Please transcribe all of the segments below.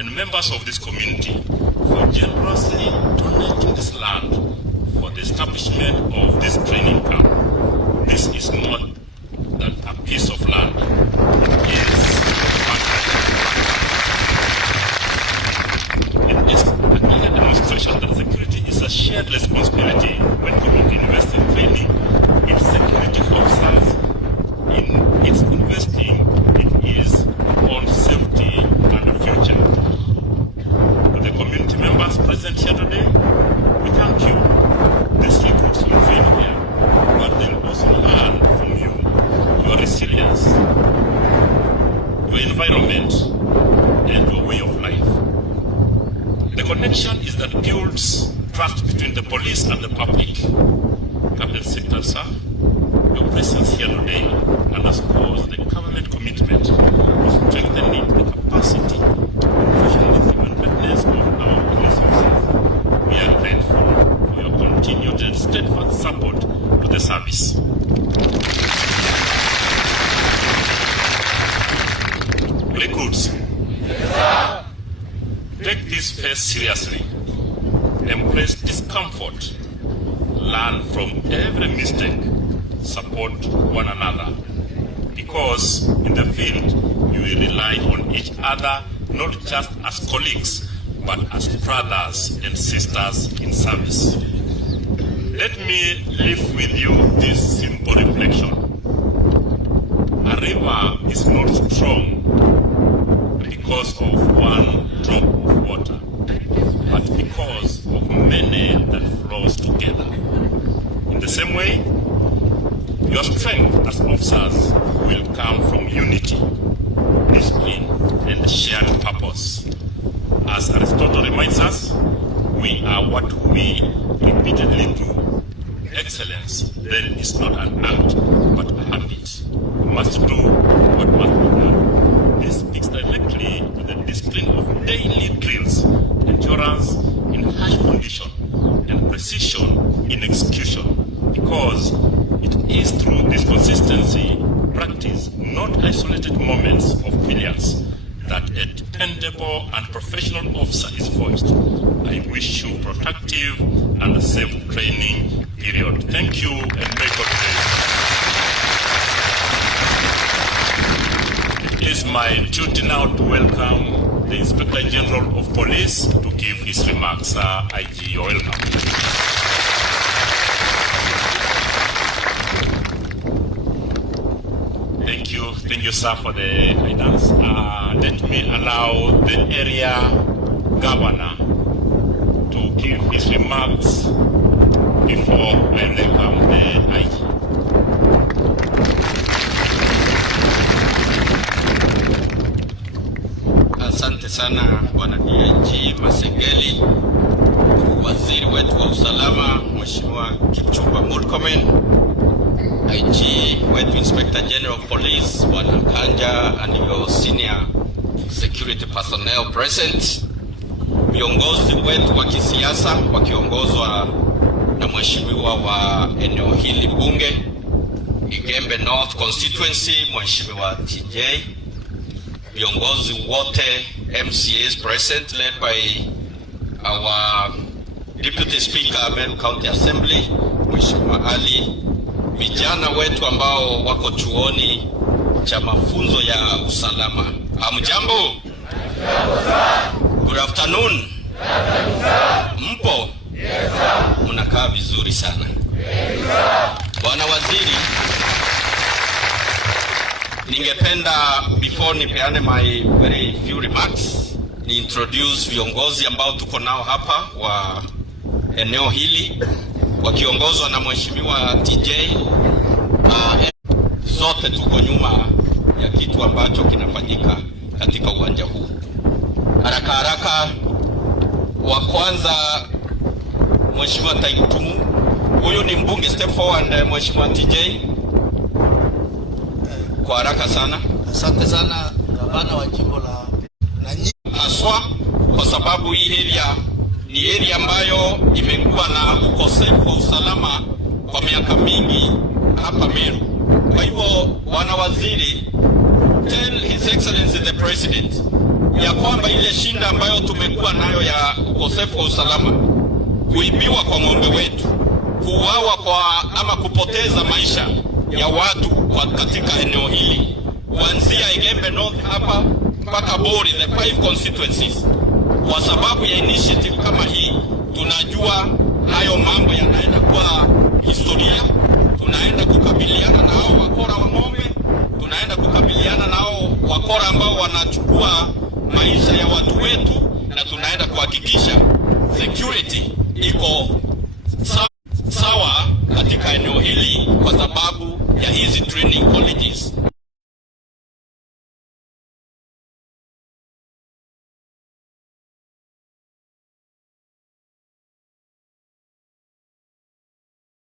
and members of this community for generously donating this land for the establishment of this training camp. This is not than a piece of land. It is a clear demonstration that security is a shared responsibility. When community invests in training its security officers, in its investing, it is on safety and the future. To the community members present here today, we thank you. This recruits will train here, but they'll also learn from you, your resilience, your environment, and your way of life. The connection is that builds trust between the police and the public. Captain Secretary, sir, your presence here today underscores the government commitment to strengthening the capacity, professionalism, and readiness of our police officers. We are grateful for your continued and steadfast support to the service. Recruits, take this phase seriously. Embrace discomfort. Learn from every mistake. Support one another. Because in the field, you will rely on each other, not just as colleagues, but as brothers and sisters in service. Let me leave with you this simple reflection. A river is not strong because of one drop of water, but because of many that flows together. In the same way, your strength as officers will come from unity, discipline, and shared purpose. As Aristotle reminds us, we are what we repeatedly do. Excellence then is not an act, but a habit. You must do what must be done. This speaks directly to the discipline of daily drills, endurance in harsh condition, and precision in execution, because it is through this consistency, practice, not isolated moments of brilliance, that a dependable and professional officer is forged. I wish you productive and safe training period. Thank you, and may God bless. It is my duty now to welcome the Inspector General of Police to give his remarks. IG, you're welcome. Thank you, sir, for the guidance. Let me allow the area governor to give his remarks before I welcome the IG. Asante sana Bwana DIG Masengeli, waziri wetu wa usalama Mheshimiwa Kipchumba Murkomen, IG wetu Inspector General of Police Bwana Kanja and your senior security personnel present, viongozi wetu wa kisiasa wakiongozwa na mheshimiwa wa eneo hili bunge Igembe North Constituency Mheshimiwa TJ, viongozi wote MCAs present led by our Deputy Speaker Meru County Assembly Mheshimiwa Ali, vijana wetu ambao wako chuoni cha mafunzo ya usalama. Hamjambo? Good afternoon. Mpo? Yes, sir. Mnakaa vizuri sana. Yes, sir. Bwana waziri, ningependa before nipeane my very few remarks, ni introduce viongozi ambao tuko nao hapa wa eneo hili wakiongozwa na Mheshimiwa TJ. Zote tuko nyuma ya kitu ambacho kinafanyika katika uwanja huu. Haraka haraka, wa kwanza Mheshimiwa Taitumu, huyu ni mbunge, step forward Mheshimiwa TJ. Kwa haraka sana. Asante sana gavana wa jimbo la Aswa, kwa sababu hii area ni area ambayo imekuwa na ukosefu wa usalama kwa miaka mingi hapa Meru. Kwa hivyo wana waziri, tell His Excellency the President ya kwamba ile shinda ambayo tumekuwa nayo ya ukosefu wa usalama, kuibiwa kwa ng'ombe wetu, kuuawa kwa ama kupoteza maisha ya watu katika eneo hili kuanzia Igembe North hapa mpaka Bori, the 5 constituencies. Kwa sababu ya initiative kama hii, tunajua hayo mambo yanaenda kuwa historia. Tunaenda kukabiliana na hao wakora wa ng'ombe, tunaenda kukabiliana na hao wakora ambao wanachukua maisha ya watu wetu, na tunaenda kuhakikisha security iko sawa katika eneo hili kwa sababu ya hizi training colleges.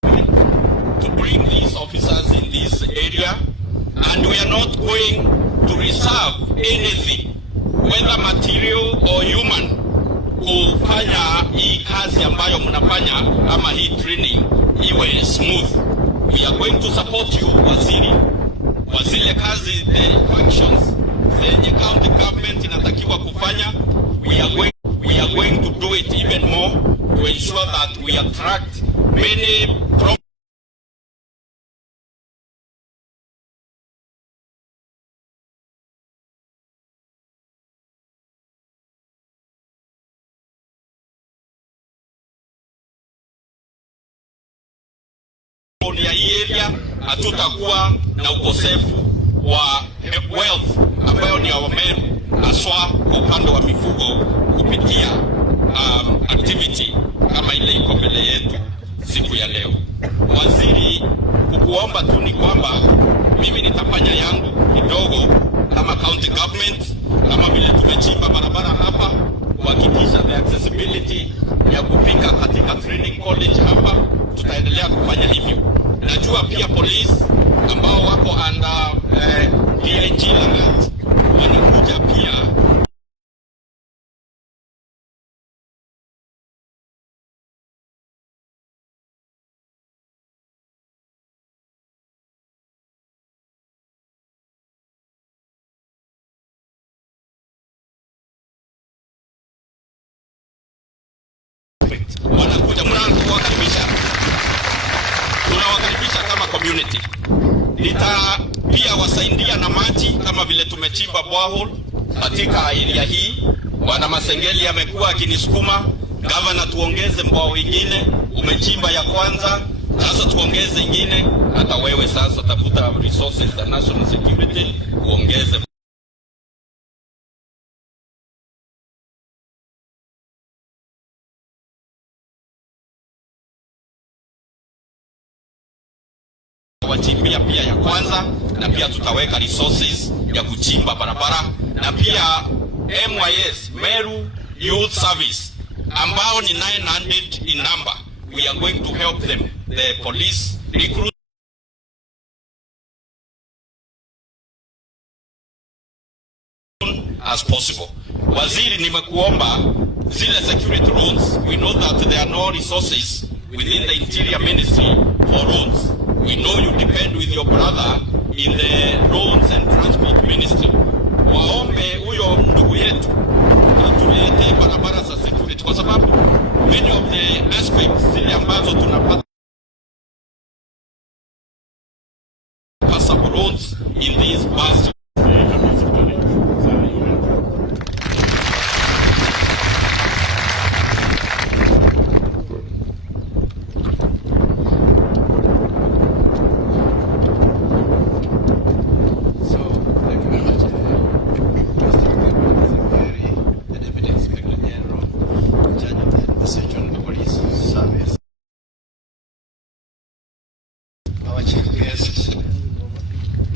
To bring these officers in this area, and we are not going to reserve anything, whether material or human, kufanya hii kazi ambayo mnafanya ama hii training iwe smooth. We are going to support you, waziri, kwa zile kazi, the functions zenye county government inatakiwa kufanya. We are going to do it even more to ensure that we attract many ya hii area. Hatutakuwa na ukosefu wa wealth ambayo ni wa Meru, haswa kwa upande wa mifugo kupitia activity kama ile iko mbele yetu siku ya leo. Waziri, kukuomba tu ni kwamba mimi nitafanya yangu kidogo kama county government, kama vile tumechimba barabara hapa kuhakikisha the accessibility ya kufika katika training college hapa, tutaendelea kufanya hivyo. Najua pia police ambao wako under DIG Langat wanakuja pia tunawakaribisha kama community. Pia wasaidia na maji kama vile tumechimba borehole katika area hii. Bwana Masengeli amekuwa akinisukuma, governor, tuongeze mbao ingine. Umechimba ya kwanza, sasa tuongeze ingine. Hata wewe sasa tafuta resources za national security uongeze. Wachimbia pia ya kwanza, na pia tutaweka resources ya kuchimba barabara, na pia MYS, Meru Youth Service, ambao ni 900 in number. We are going to help them, the police recruit as possible. Waziri, nimekuomba zile security roads. We know that there are no resources within the Interior Ministry for roads. We know you depend with your brother in the roads and transport ministry. Waombe huyo ndugu yetu atulete barabara za security, kwa sababu many of the aspects zile ambazo tunapata passable roads in these vast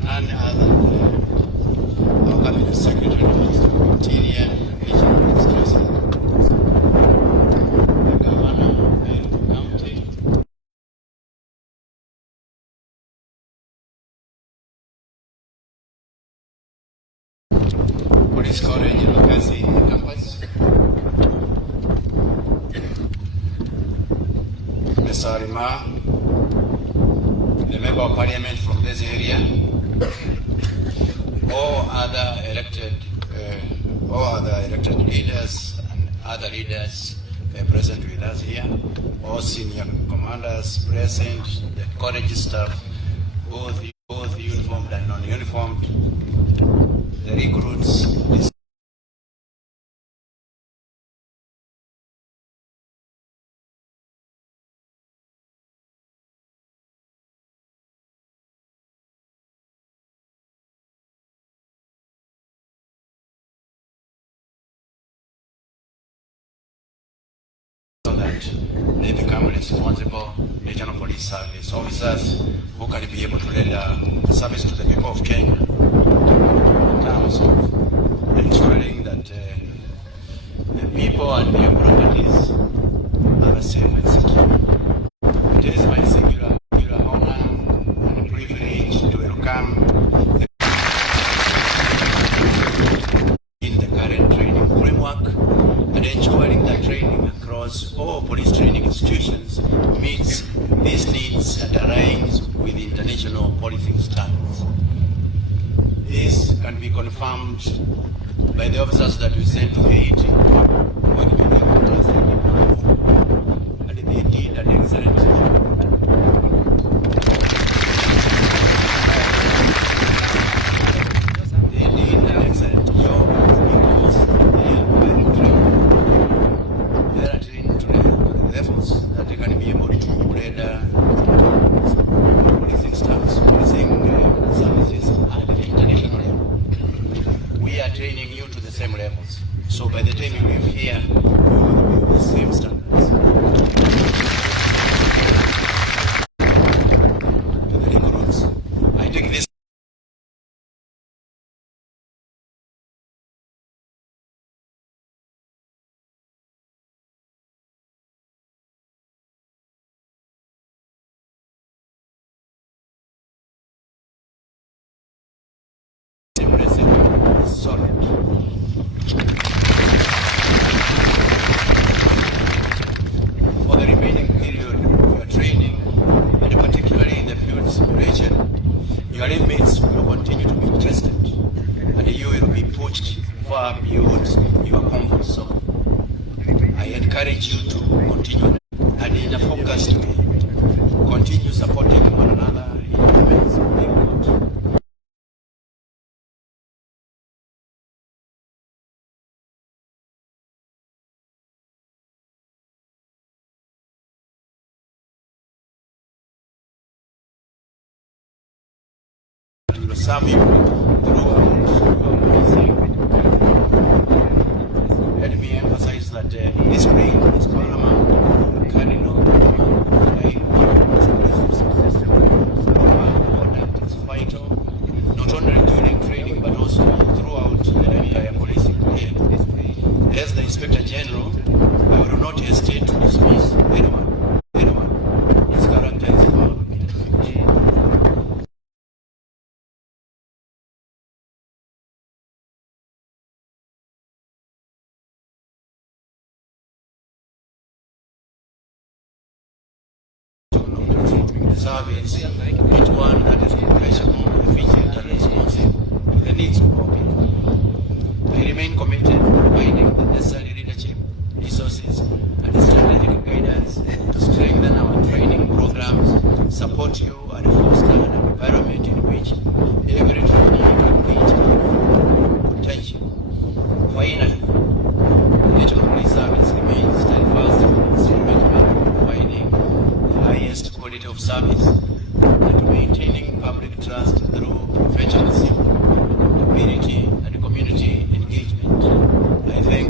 none other than our cabinet secretary of Interior, the governor and the county. Police College in Lokasi campus. Mr. Arima, the member of parliament from this area, all other elected all the elected leaders and other leaders present with us here, all senior commanders present, the college staff, both uniformed and non-uniformed, the recruits, so that they become responsible National Police Service officers who can be able to render service to the people of Kenya in terms of ensuring that the people and their properties are safe and secure. It is my singular honor and privilege to welcome in the current training framework and ensuring that training across all police training institutions meets these needs and aligns with international policing standards. This can be confirmed by the officers that we sent to Haiti working with the contrast and they did an excellent job. They did an excellent job because they are very trained. They are trained to the levels that they can be able to render policing staffs, policing services at the international level. We are training you to the same levels. So by the time you leave here, you will be with the same standards. To the recruits, I take this solid. For the remaining period of your training, and particularly in the field simulation, your inmates will continue to be tested, and you will be pushed far beyond your comfort zone. I encourage you to continue and in a focused way, continue supporting one another in moments of difficulty. To serve you throughout your policing. Let me emphasize that discipline is paramount, cardinal, conduct is vital, not only during training but also throughout the entire policing career. As the Inspector General, I will not hesitate to dismiss anyone whose character is found. Service, each one that is professional, efficient, and responsive to the needs of our people. I remain committed to providing the necessary leadership, resources, and strategic guidance to strengthen our training programs, support you, and foster an environment in which every trainee can reach full potential. Finally, the National Police Service remains steadfast in its commitment to providing the highest quality of service and to maintaining public trust through professionalism, ability, and community engagement. I thank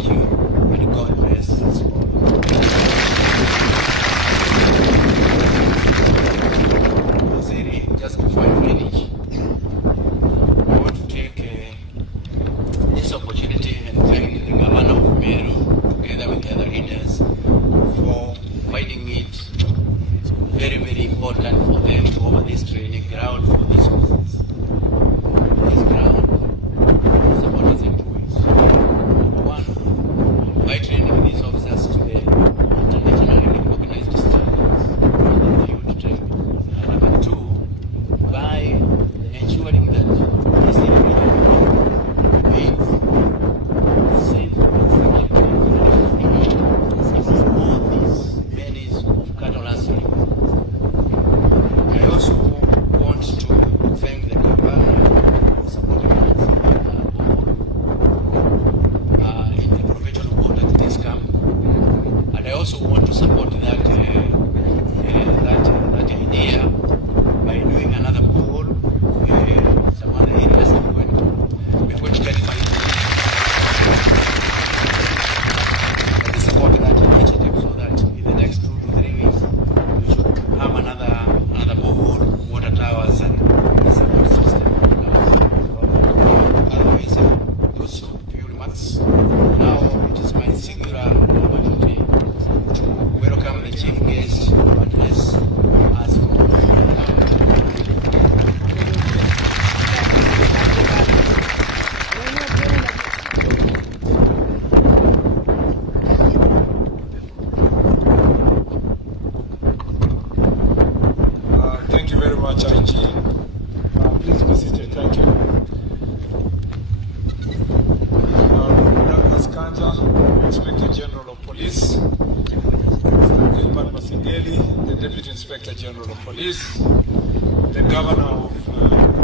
is the governor of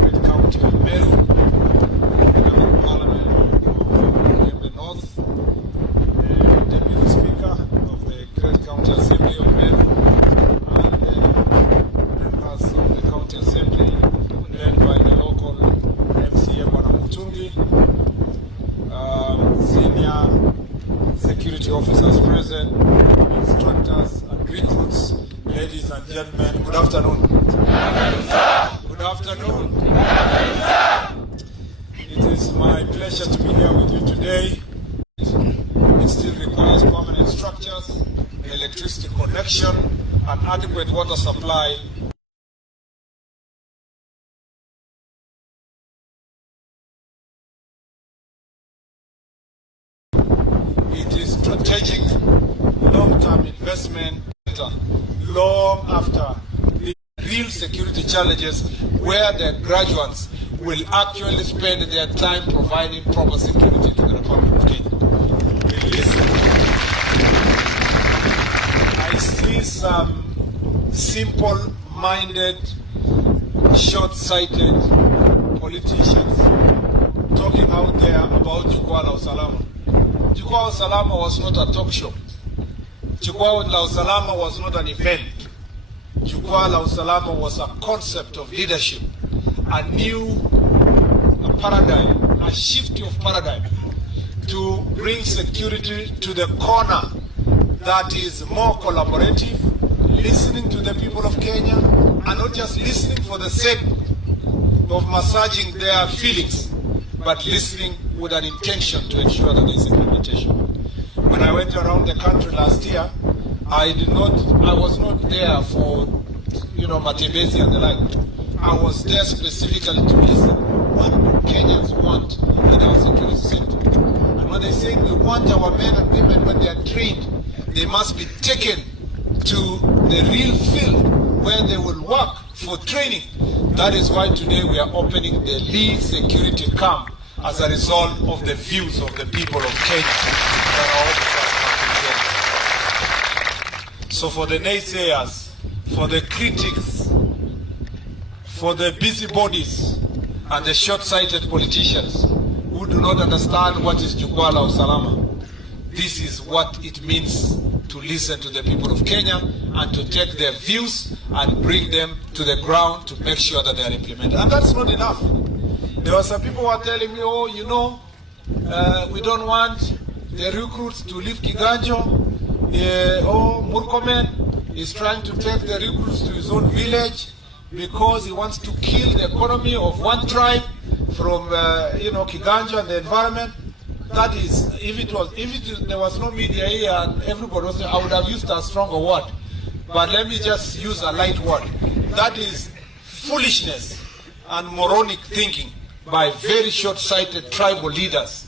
Great County of Meru, the member of parliament of Igembe North, the deputy speaker of the Great County Assembly of Meru, and the members of the county assembly led by the local MCA Mutungi, senior security officers present, instructors and recruits, ladies and gentlemen, good afternoon. Good afternoon. It is my pleasure to be here with you today. It still requires permanent structures, electricity connection, and adequate water supply. It is strategic, long-term investment, long after the real security challenges where the graduates will actually spend their time providing proper security to the Republic of Kenya. We listen. I see some simple-minded, short-sighted politicians talking out there about Jukwaa la Usalama. Jukwaa la Usalama was not a talk show. Jukwaa la Usalama was not an event. Jukwaa la Usalama was a concept of leadership, a new paradigm, a shift of paradigm to bring security to the corner that is more collaborative, listening to the people of Kenya, and not just listening for the sake of massaging their feelings, but listening with an intention to ensure that there is implementation. When I went around the country last year, I was not there for, Matembezi and the like. I was there specifically to listen what Kenyans want in our security sector. And when they say we want our men and women, when they are trained, they must be taken to the real field where they will work for training. That is why today we are opening the LII security camp as a result of the views of the people of Kenya. So for the naysayers, for the critics, for the busybodies and the short-sighted politicians who do not understand what is Jukwaa la Usalama, this is what it means to listen to the people of Kenya and to take their views and bring them to the ground to make sure that they are implemented. And that's not enough. There were some people who were telling me, we don't want the recruits to leave Kiganjo. Murkomen is trying to take the recruits to his own village because he wants to kill the economy of one tribe from, Kiganjo and the environment. That is, if there was no media here and everybody was, I would have used a stronger word. But let me just use a light word. That is foolishness and moronic thinking by very short-sighted tribal leaders.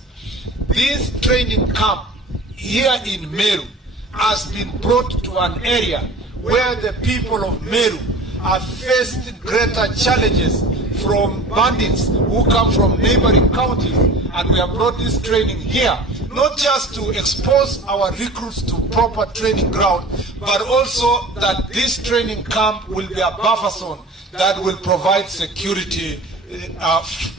This training camp here in Meru has been brought to an area where the people of Meru have faced greater challenges from bandits who come from neighboring counties, and we have brought this training here, not just to expose our recruits to proper training ground, but also that this training camp will be a buffer zone that will provide security,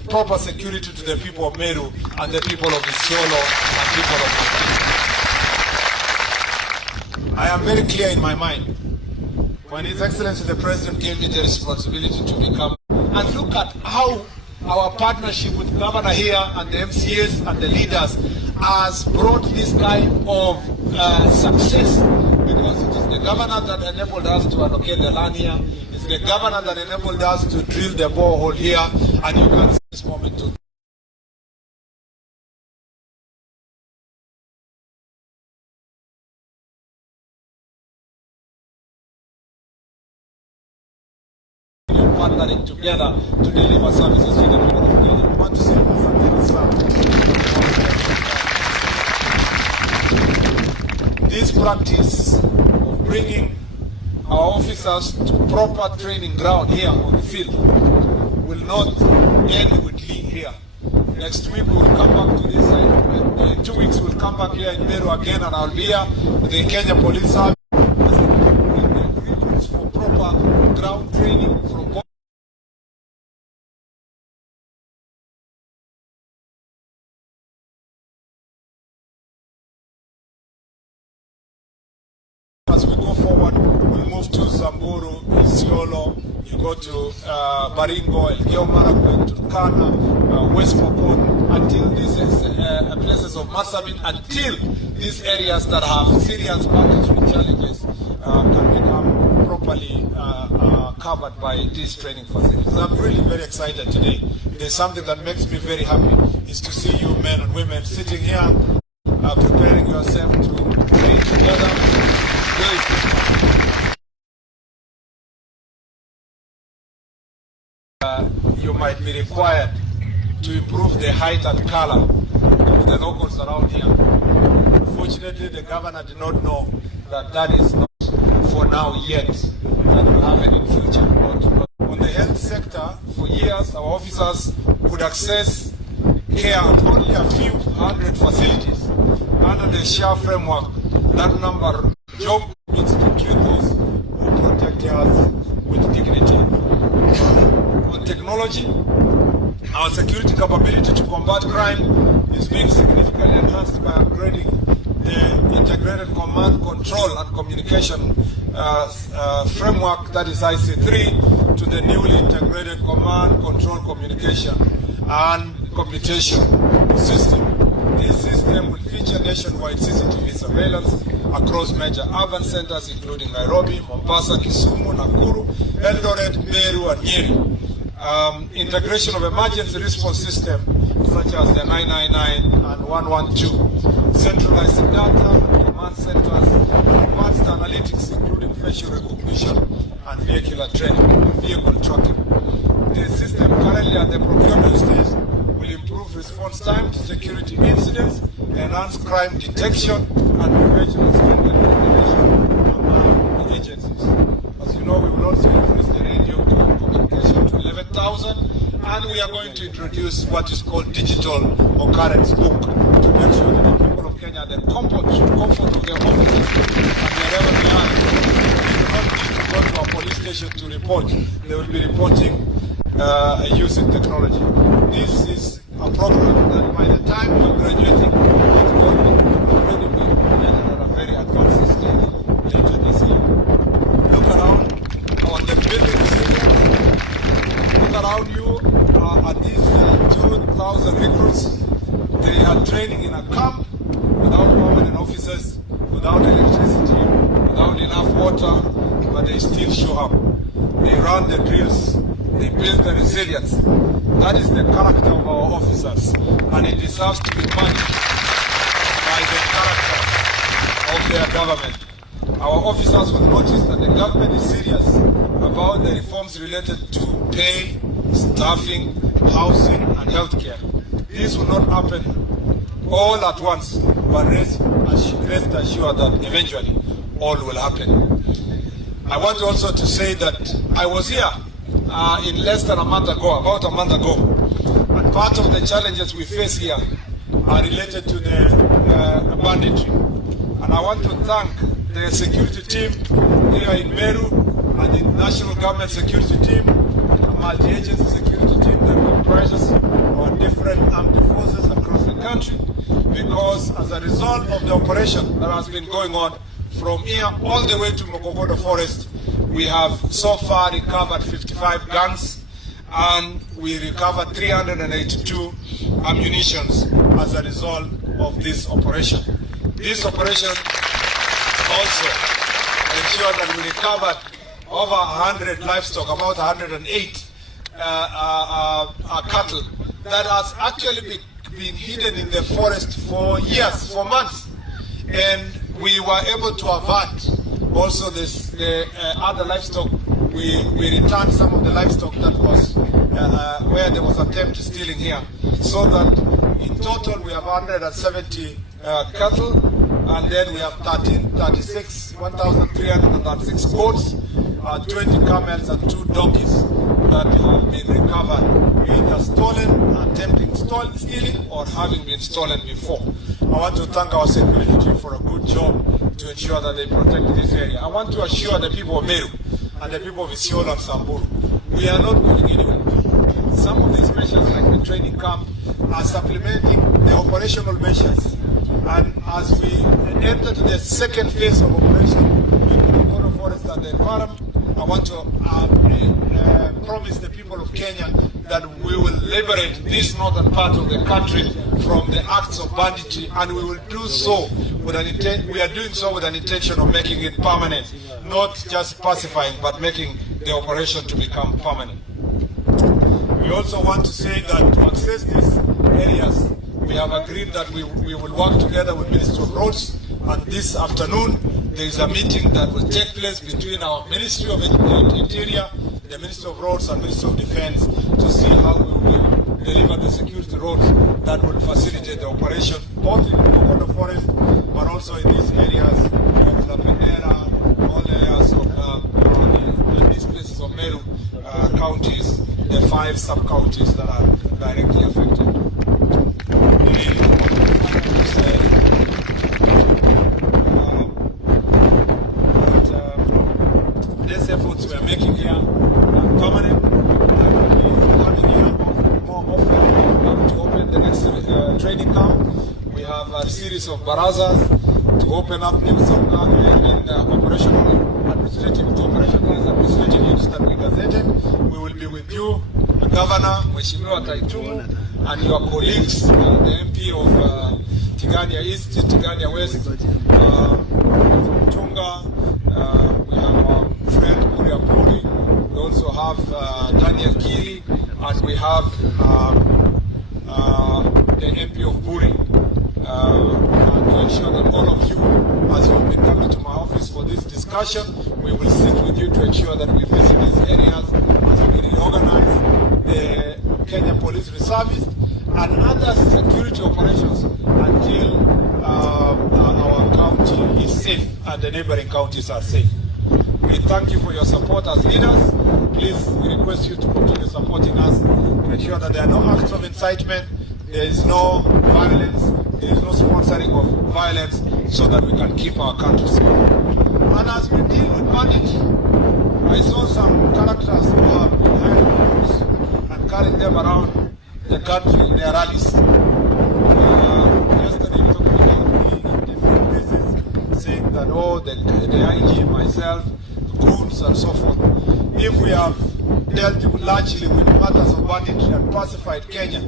proper security to the people of Meru and the people of Isiolo and people of Kenya. I am very clear in my mind. When His Excellency the President gave me the responsibility to become, and look at how our partnership with Governor here and the MCAs and the leaders has brought this kind of success, because it is the governor that enabled us to allocate the land here. It's the governor that enabled us to drill the borehole here, and you can see this moment too. Partnering together to deliver services to the people of Kenya. We want to say this practice of bringing our officers to proper training ground here on the field will not end with LII here. Next week we will come back to this side. In 2 weeks we will come back here in Meru again, and I'll be here with the Kenya Police Service for proper ground training. Samburu, Isiolo, you go to Baringo, Elgeyo Marakwet, Turkana, West Pokot, until these places of Marsabit, until these areas that have serious mandatory challenges can become properly covered by these training facilities. I'm really very excited today. There's something that makes me very happy, is to see you men and women sitting here, preparing yourself to train together. You might be required to improve the height and color of the locals around here. Unfortunately, the governor did not know that that is not for now yet. That will happen in future. On the health sector, for years, our officers would access care at only a few hundred facilities. Under the SHARE framework, that number job is to treat those who protect us with dignity. On technology, our security capability to combat crime is being significantly enhanced by upgrading the integrated command, control and communication framework, that is IC3, to the newly integrated command, control, communication and computation system. This system will feature nationwide CCTV surveillance across major urban centers including Nairobi, Mombasa, Kisumu, Nakuru, Eldoret, Meru and Nyeri. Integration of emergency response system such as the 999 and 112, centralized data, command centers, and advanced analytics including facial recognition and vehicle tracking. The system currently at the procurement stage will improve response time to security incidents, enhance crime detection, and prevention and strengthen coordination among the agencies. As you know, we will also increase the radio communication to 11,000, and we are going to introduce what is called digital occurrence book to make sure that the people of Kenya, the comfort of their offices and wherever they are, they do not need to go to a police station to report. They will be reporting using technology. This is a program that by the time we are graduating, it's going to already be implemented at a very advanced stage later this year. Look around on the buildings here. Look around you at these 2,000 recruits. They are training in a camp without permanent officers, without electricity, without enough water, but they still show up. They run the drills. They build the resilience. That is the character of our officers, and it deserves to be managed by the character of their government. Our officers will notice that the government is serious about the reforms related to pay, staffing, housing, and healthcare. This will not happen all at once, but rest assured that eventually all will happen. I want also to say that I was here in less than a month ago, about a month ago, and part of the challenges we face here are related to the banditry. And I want to thank the security team here in Meru and the national government security team, a multi-agency security team that comprises our different armed forces across the country, because as a result of the operation that has been going on from here all the way to Mokogodo Forest, we have so far recovered 55 guns, and we recovered 382 ammunitions as a result of this operation. This operation also ensured that we recovered over 100 livestock, about 108 cattle that has actually been hidden in the forest for years, for months. And we were able to avert also the other livestock. We returned some of the livestock that was where there was attempt to stealing here, so that in total we have 170 cattle, and then we have 1,336 goats, 20 camels and 2 donkeys that have been recovered, either stolen, attempting stealing, or having been stolen before. I want to thank our security team for a good job to ensure that they protect this area. I want to assure the people of Meru and the people of Isiolo and Samburu, we are not going anywhere. Some of these measures, like the training camp, are supplementing the operational measures. And as we enter to the second phase of operation in the Mokogodo Forest and the environment, I I want to promise the people of Kenya that we will liberate this northern part of the country from the acts of banditry, and we will do so with an intent. We are doing so with an intention of making it permanent, not just pacifying, but making the operation to become permanent. We also want to say that to access these areas, we have agreed that we will work together with Ministry of Roads, and this afternoon there is a meeting that will take place between our Ministry of Interior, the Ministry of Roads and Ministry of Defense to see how we will deliver the security roads that will facilitate the operation both in Kokoto Forest but also in these areas of La Penera, all the areas of these places of Meru counties, the 5 sub-counties that are directly affected. These efforts we are making here are permanent, and we'll be coming here more often to open the next training camp. We have a series of barazas to open up new operational administrative units that we gazetted. We will be with you, the Governor, Mheshimiwa Taitumu, and your colleagues, the MP of Tigania East, Tigania West, Tunga. We have our friend Kuria Puri. We also have Daniel Kiri, and we have the MP of Buri. To ensure that all of you, as you have been coming to my office for this discussion, we will sit with you to ensure that we visit these areas as we reorganize the Kenya Police Reservists and other security operations until our county is safe and the neighboring counties are safe. We thank you for your support as leaders. Please, we request you to continue supporting us to ensure that there are no acts of incitement, there is no violence, there is no sponsoring of violence, so that we can keep our country safe. And as we deal with bandits, I saw some characters who have been hired groups and carrying them around the country in their rallies. Yesterday we talked about me in different places, saying that, oh, the IG, myself, goons and so forth. If we have dealt largely with matters of banditry and pacified Kenya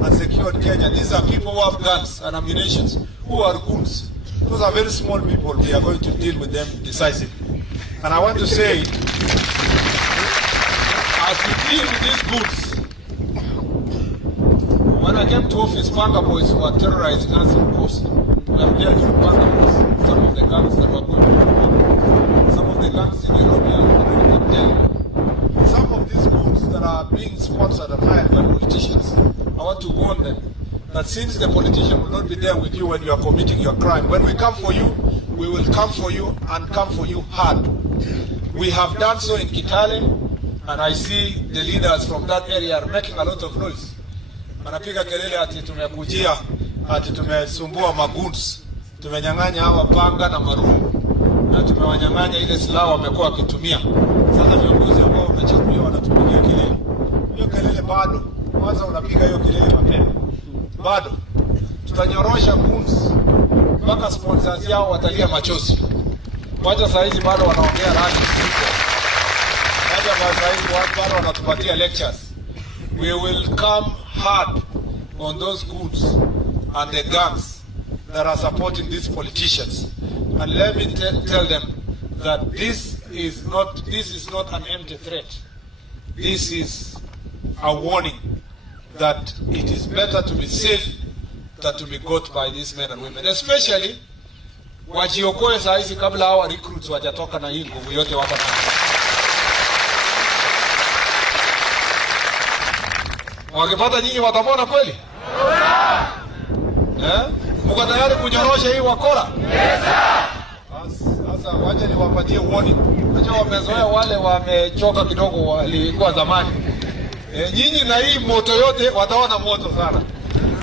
and secured Kenya, these are people who have guns and ammunition, who are goons. Those are very small people. We are going to deal with them decisively. And I want to say, as we deal with these goods, when I came to office, Panga boys were terrorizing us, of course. We have dealt with Panga boys, some of the gangs that were going on. Some of the gangs in Europe have already been dealt with. Some of these groups that are being sponsored and hired by politicians, I want to warn them that since the politician will not be there with you when you are committing your crime, when we come for you, we will come for you and come for you hard. We have done so in Kitale, and I see the leaders from that area are making a lot of noise. Wanapiga kelele ati tumekujia, ati tumesumbua maguns, tumenyang'anya hawa panga na marungu, na tumewanyang'anya ile silaha wamekuwa wakitumia. Sasa viongozi ambao wamechaguliwa wanatupigia kelele. Hiyo kelele bado. Kwanza unapiga hiyo kelele mapema. Bado. Tutanyorosha guns mpaka sponsors yao watalia machozi. Wacha saa hizi bado wanaongea rally. Wacha saa hizi bado wanatupatia lectures. We will come hard on those goods and the gangs that are supporting these politicians. And let me tell them that this is not an empty threat. This is a warning that it is better to be safe than to be got by these men and women. Especially, wajiokoe saa hizi kabla hawa recruits wajatoka na hii nguvu yote wako na. Wakipata nyinyi watamona kweli? Mko tayari kunyorosha hii wakora? Yes sir. Sasa wacha niwapatie warning. Najua wamezoea wale wamechoka kidogo walikuwa zamani. Nyinyi na hii moto yote wataona moto sana.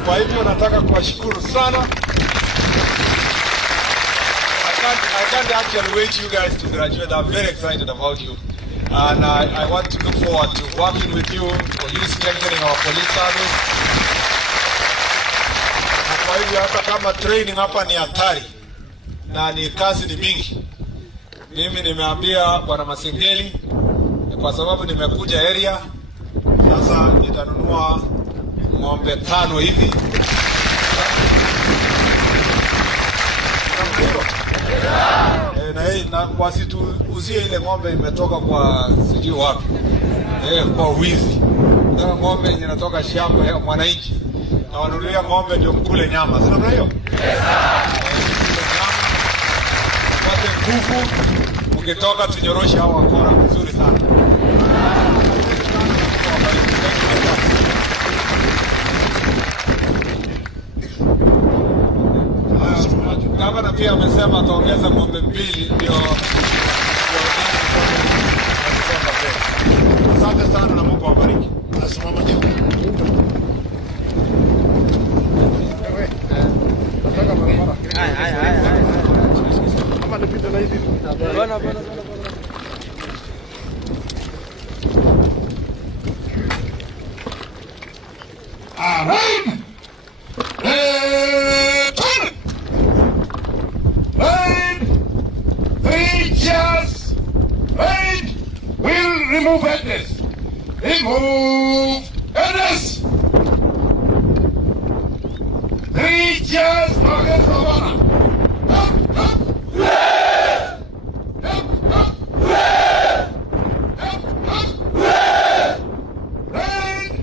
Kwa hivyo nataka kuwashukuru sana. I can't actually wait you guys to graduate. I'm very excited about you. And I want to look forward to working with you for you strengthening our police service. Kwa hivyo hata kama training hapa ni hatari na ni kazi ni mingi, mimi nimeambia Bwana Masengeli kwa sababu nimekuja area sasa, nitanunua ng'ombe 5 hivi. Na wasituuzie ile ng'ombe imetoka kwa sijui wapi, kwa wizi. Ndio ng'ombe inatoka shamba ya mwananchi, na wanunulia ng'ombe ndio mkule nyama. Sina maana hiyo. Pate nguvu, ukitoka tunyoroshe hao wakora vizuri sana. Gavana pia amesema ataongeza ng'ombe 2 ndio. Asante sana na Mungu awabariki. Asimama juu. Kama nipita na hivi. Bwana. Remove headless. Remove headless. 3 cheers for the governor.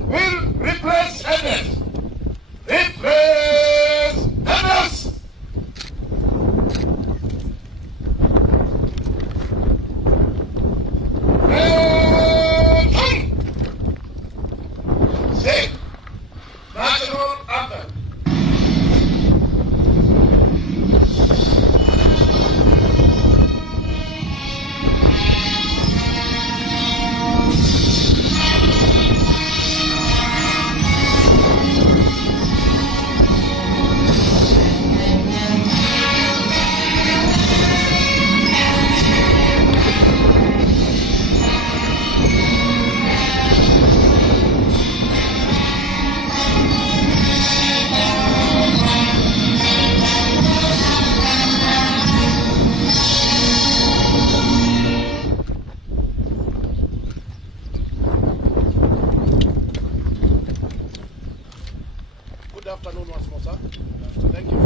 Will replace headless. Replace headless. National anthem. Good afternoon once more, sir. Thank you.